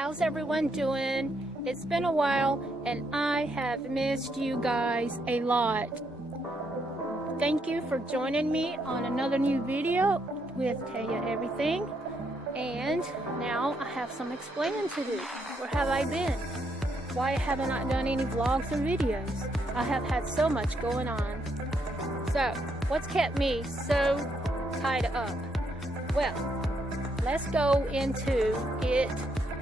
How's everyone doing? It's been a while and I have missed you guys a lot. Thank you for joining me on another new video with Taya Everything. And now I have some explaining to do. Where have I been? Why haven't I done any vlogs or videos? I have had so much going on. So, what's kept me so tied up? Well, let's go into it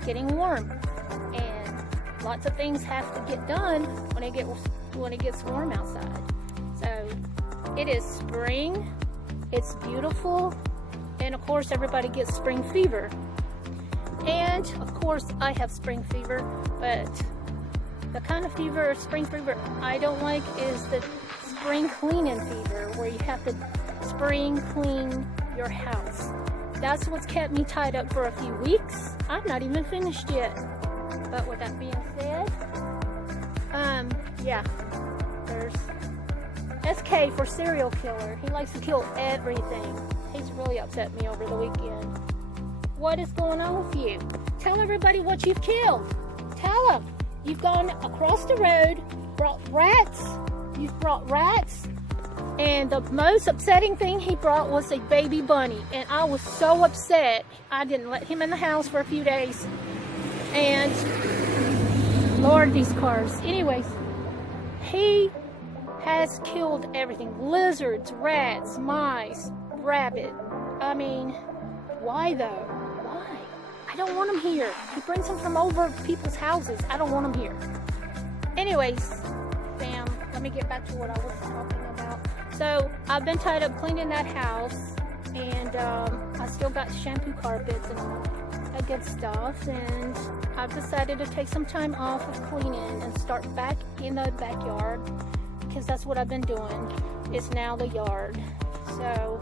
getting warm. And lots of things have to get done when it gets warm outside. So, it is spring. It's beautiful. And of course, everybody gets spring fever. And of course, I have spring fever, but the kind of fever, spring fever, I don't like is the spring cleaning fever, where you have to spring clean your house. That's what's kept me tied up for a few weeks. I'm not even finished yet. But with that being said, yeah, there's SK for serial killer. He likes to kill everything. He's really upset me over the weekend. What is going on with you? Tell everybody what you've killed. Tell them. You've gone across the road, brought rats. You've brought rats. And the most upsetting thing he brought was a baby bunny. And I was so upset. I didn't let him in the house for a few days. And Lord, these cars. Anyways, he has killed everything. Lizards, rats, mice, rabbit. I mean, why though? Why? I don't want him here. He brings them from over people's houses. I don't want him here. Anyways, bam, let me get back to what I was talking about. So, I've been tied up cleaning that house, and I still got shampoo carpets and all that good stuff, and I've decided to take some time off of cleaning and start back in the backyard, because that's what I've been doing. It's now the yard. So,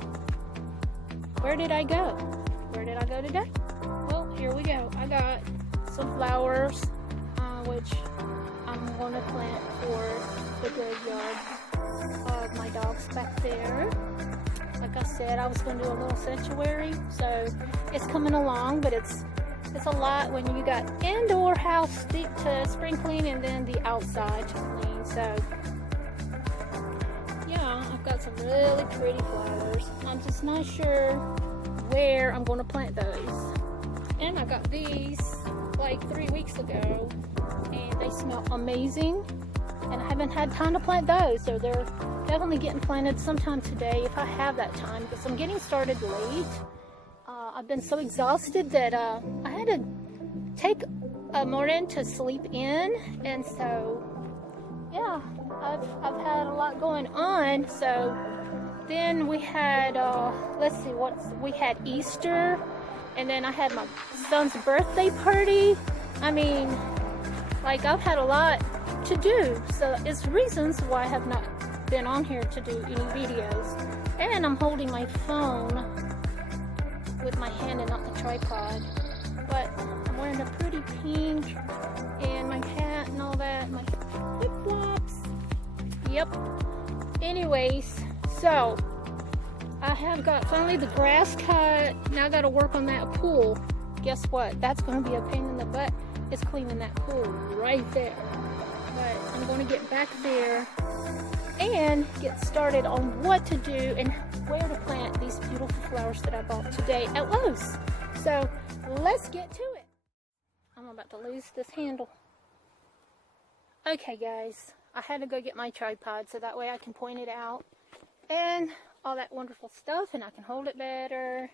where did I go? Where did I go today? Well, here we go. I got some flowers, which I'm going to plant for the graveyard. My dog's back there. Like I said, I was going to do a little sanctuary, so it's coming along, but it's a lot when you got indoor house to spring clean and then the outside to clean. So yeah, I've got some really pretty flowers. I'm just not sure where I'm going to plant those. And I got these like 3 weeks ago, and they smell amazing. And I haven't had time to plant those, so they're definitely getting planted sometime today if I have that time, because I'm getting started late. I've been so exhausted that I had to take a morning to sleep in, and so yeah, I've had a lot going on. So then we had let's see, we had Easter, and then I had my son's birthday party. I mean, like, I've had a lot to do, so it's reasons why I have not been on here to do any videos. And I'm holding my phone with my hand and not the tripod, but I'm wearing a pretty pink and my hat and all that, my flip-flops. Yep. Anyways, so I have got finally the grass cut. Now I got to work on that pool. Guess what? That's going to be a pain in the butt. It's cleaning that pool right there. But I'm going to get back there and get started on what to do and where to plant these beautiful flowers that I bought today at Lowe's. So let's get to it. I'm about to lose this handle. Okay guys, I had to go get my tripod so that way I can point it out and all that wonderful stuff, and I can hold it better.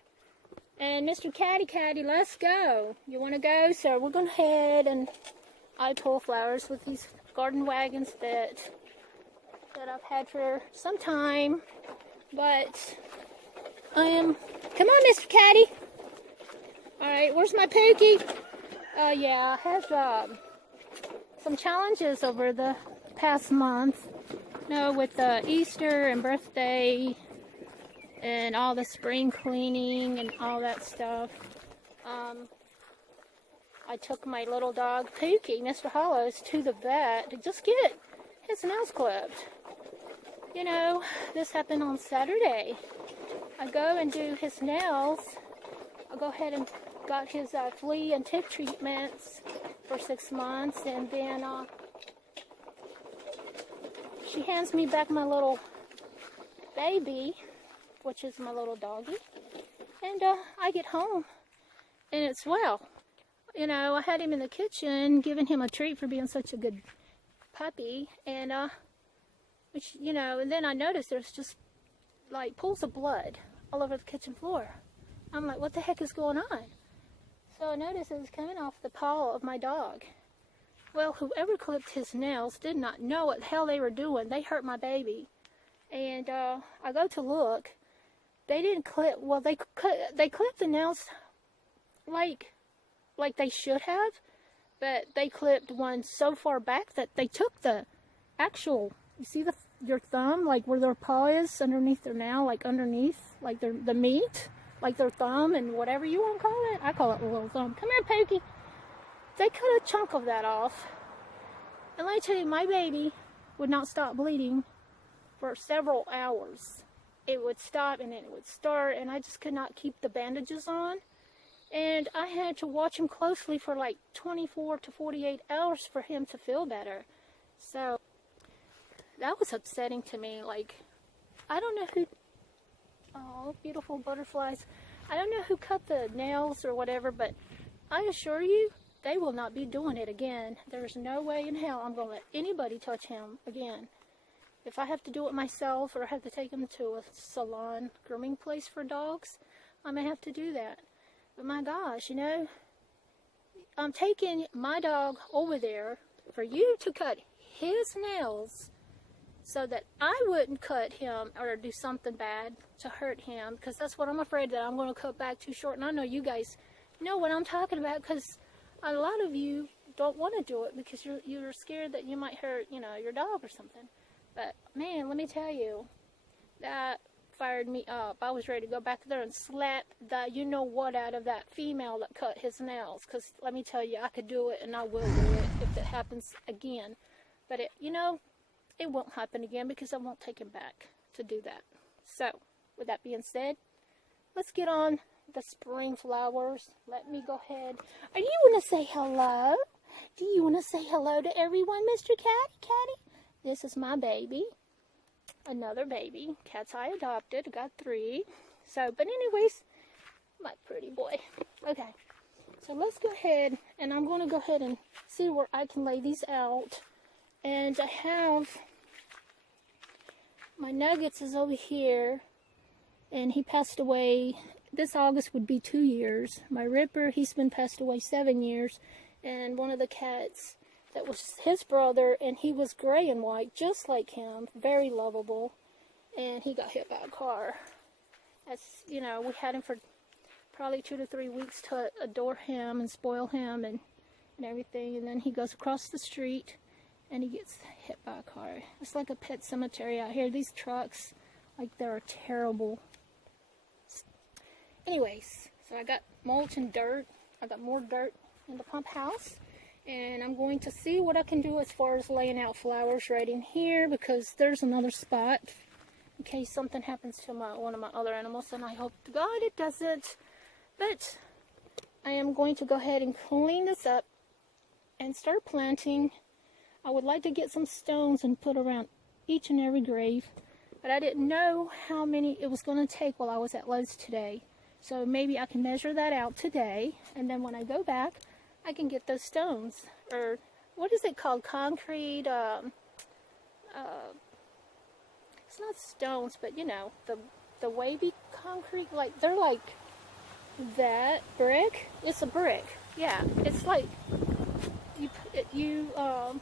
And Mr. Catty, let's go. You want to go? So we're going to head, and I pull flowers with these garden wagons that I've had for some time. But come on, Mr. Catty. Alright, where's my Pookie? Yeah, I have some challenges over the past month. With Easter and birthday and all the spring cleaning and all that stuff. I took my little dog Pookie, Mr. Hollows, to the vet to just get his nails clipped. You know, this happened on Saturday. I go and do his nails. I'll go ahead and got his flea and tick treatments for 6 months, and then she hands me back my little baby, which is my little doggy, and I get home, and it's, well, you know, I had him in the kitchen giving him a treat for being such a good puppy, and which, you know, and then I noticed there's just like pools of blood all over the kitchen floor. I'm like, what the heck is going on? So I noticed it was coming off the paw of my dog. Well, whoever clipped his nails did not know what the hell they were doing. They hurt my baby. And I go to look. They didn't clip, well, they clipped the nails like they should have, but they clipped one so far back that they took the actual, you see your thumb, like where their paw is underneath their nail, like underneath, like the meat, like their thumb and whatever you want to call it. I call it a little thumb. Come here, Pokey. They cut a chunk of that off. And let me tell you, my baby would not stop bleeding for several hours. It would stop and then it would start, and I just could not keep the bandages on. And I had to watch him closely for like 24 to 48 hours for him to feel better. So that was upsetting to me. Like, I don't know who, oh, beautiful butterflies. I don't know who cut the nails or whatever, but I assure you, they will not be doing it again. There's no way in hell I'm going to let anybody touch him again. If I have to do it myself, or I have to take him to a salon grooming place for dogs, I may have to do that. But my gosh, you know, I'm taking my dog over there for you to cut his nails so that I wouldn't cut him or do something bad to hurt him, because that's what I'm afraid that I'm going to cut back too short. And I know you guys know what I'm talking about, because a lot of you don't want to do it because you're scared that you might hurt, you know, your dog or something. But man, let me tell you, that fired me up. I was ready to go back there and slap the you know what out of that female that cut his nails, because let me tell you, I could do it, and I will do it if it happens again. But it, you know, it won't happen again because I won't take him back to do that. So with that being said, let's get on the spring flowers. Let me go ahead. Are you want to say hello? Do you want to say hello to everyone, Mr. Catty? This is my baby. Another baby. Cats I adopted. I got 3. So, but anyways, my pretty boy. Okay. So let's go ahead, and I'm going to go ahead and see where I can lay these out. And I have my Nuggets is over here, and he passed away. This August would be 2 years. My Ripper, he's been passed away 7 years. And one of the cats, that was his brother, and he was gray and white, just like him, very lovable, and he got hit by a car. That's, you know, we had him for probably 2 to 3 weeks to adore him and spoil him and everything, and then he goes across the street, and he gets hit by a car. It's like a pet cemetery out here. These trucks, like, they're terrible. Anyways, so I got mulch and dirt. I got more dirt in the pump house. And I'm going to see what I can do as far as laying out flowers right in here, because there's another spot in case something happens to one of my other animals, and I hope to God it doesn't. But I am going to go ahead and clean this up and start planting. I would like to get some stones and put around each and every grave, but I didn't know how many it was going to take while I was at Lowe's today. So maybe I can measure that out today, and then when I go back, I can get those stones, or what is it called? Concrete, it's not stones, but you know, the wavy concrete, like, they're like that brick. It's a brick. Yeah, it's like, you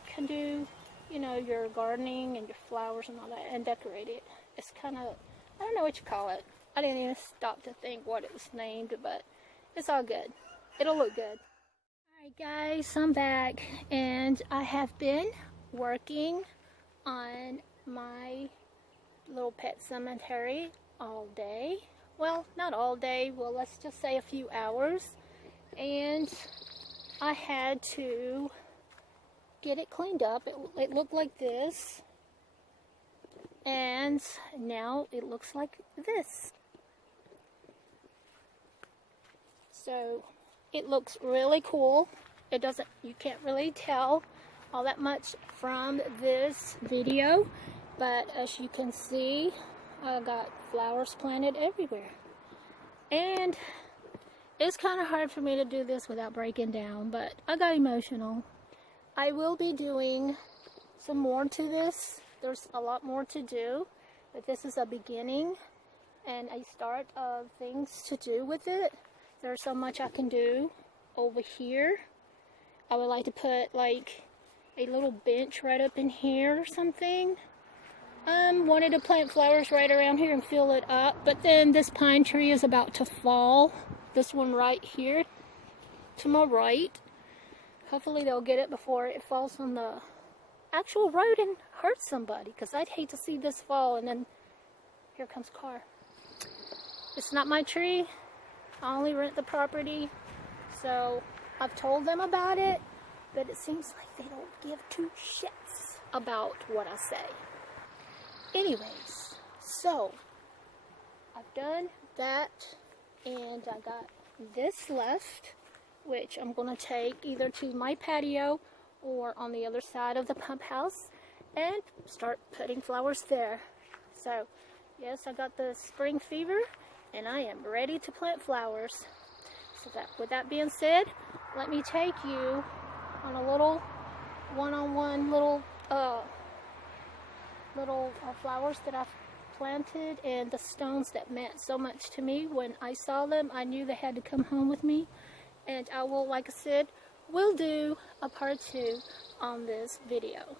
can do, you know, your gardening and your flowers and all that, and decorate it. It's kind of, I don't know what you call it. I didn't even stop to think what it was named, but it's all good. It'll look good. Alright guys, I'm back, and I have been working on my little pet cemetery all day. Well, not all day, well, let's just say a few hours, and I had to get it cleaned up. It looked like this, and now it looks like this. So It looks really cool. It doesn't, you can't really tell all that much from this video, but as you can see, I got flowers planted everywhere. And it's kind of hard for me to do this without breaking down, but I got emotional. I will be doing some more to this. There's a lot more to do, but this is a beginning and a start of things to do with it. There's so much I can do over here. I would like to put like a little bench right up in here or something. Wanted to plant flowers right around here and fill it up, but then this pine tree is about to fall. This one right here to my right. Hopefully they'll get it before it falls on the actual road and hurt somebody, because I'd hate to see this fall and then here comes a car. It's not my tree. I only rent the property, so I've told them about it, but it seems like they don't give two shits about what I say. Anyways, so I've done that, and I got this left, which I'm going to take either to my patio or on the other side of the pump house and start putting flowers there. So yes, I got the spring fever and I am ready to plant flowers. So that, with that being said, let me take you on a little one-on-one little flowers that I've planted, and the stones that meant so much to me. When I saw them, I knew they had to come home with me, and I will, like I said, will do a part 2 on this video.